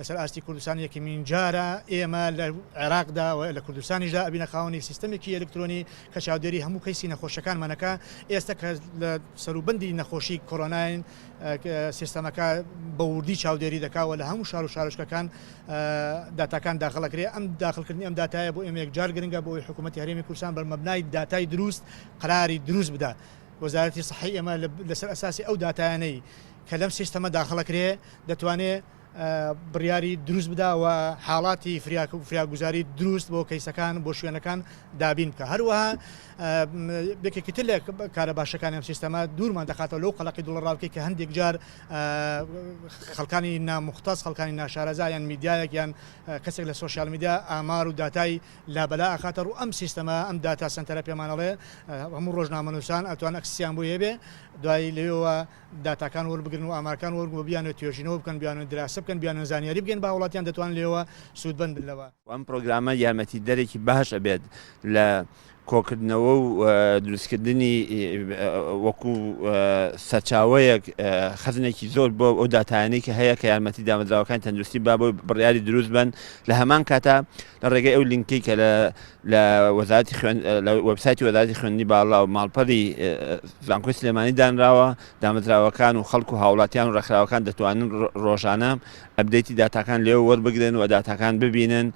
لەسەر ئاستی کوردستان یەکەمین جارە ئێمە لە عێراقدا و لە کوردستانیشدا ئەبینە خاوەنی سیستەمێکی ئەلکترۆنی کە چاودێری هەموو کەیسی نەخۆشەکانمانەکە. ئێستا کە لە سەروبەندی نەخۆشی کۆڕۆناین سیستەمەکە بە وردی چاودێری دەکاوە لە هەموو شار و شارۆچکەکان داتاکان داخڵەکرێ. ئەم داخلکردنی ئەم داتایە بۆ ئێمە یەکجار گرنگە بۆی حکوومەتی هەرێمی کوردستان بە مەبنای داتای دروست قەراری دروست بدا. وەزارەتی سەحی ئێمە لەسەر ئەساسی ئەو داتایانەی کە لەم سیستەمە داخڵەکرێ دەتوانێت بڕیاری دروست بدا و حاڵاتی فریاگوزاری دروست بۆ کەیسەکان بۆ شوێنەکان دابین بکە. هەروەها بێکێکی تر لە کارە باشەکانی ئەم سیستەمە دوورمان دەخاتەوە لەو قەڵەقی دڵڕاوکەی کە هەندێک جار خەڵکانی ناموختەس خەڵکانی ناشارەزا یان میدیایەک یان کەسێک لە سۆشیال میدیا ئامار و داتای لابەلا ئاخاتە ڕوو ئەم سیستەمە ئەم داتا سنتەرە پێمانەڵێ هەموو ڕۆژنامەنووسان ئەتوان ئەکسیان بۆ هێبێ دوای لێەوە داتاکان وەربگرن و ئامارکان وەرگوە بیانێت توێژینەوە بکەن بیانێت دراسە بکەن بیانە زانیاری بگەن با وڵاتیان دەتوان لێەوە سوودبەن بنەوە. ئەم پرۆگرامە یارمەتی دەرێکی باش ئەبێت لە کۆکردنەوە و دروستکردنی وەکو سەرچاوەیەک خەزنێکی زۆر بۆ ئەو داتایانەی کە هەیە کە یارمەتی دامەزراوەکان تەندروستی با بۆ بڕیاری دروست بن لە هەمان کاتا لە ڕێگەی ئەو لینکەی کە لە وەزارەتی لە وەبسایتی وەزارەتی خوێندنی باڵا و ماڵپەڕی زانکۆی سلێمانی دانراوە دامەزراوەکان و خەڵک و هاوڵاتیان و ڕێکخراوەکان دەتوانن ڕۆژانە ئەپدەیتی داتاکان لێوە وەربگرن و داتاکان ببینن.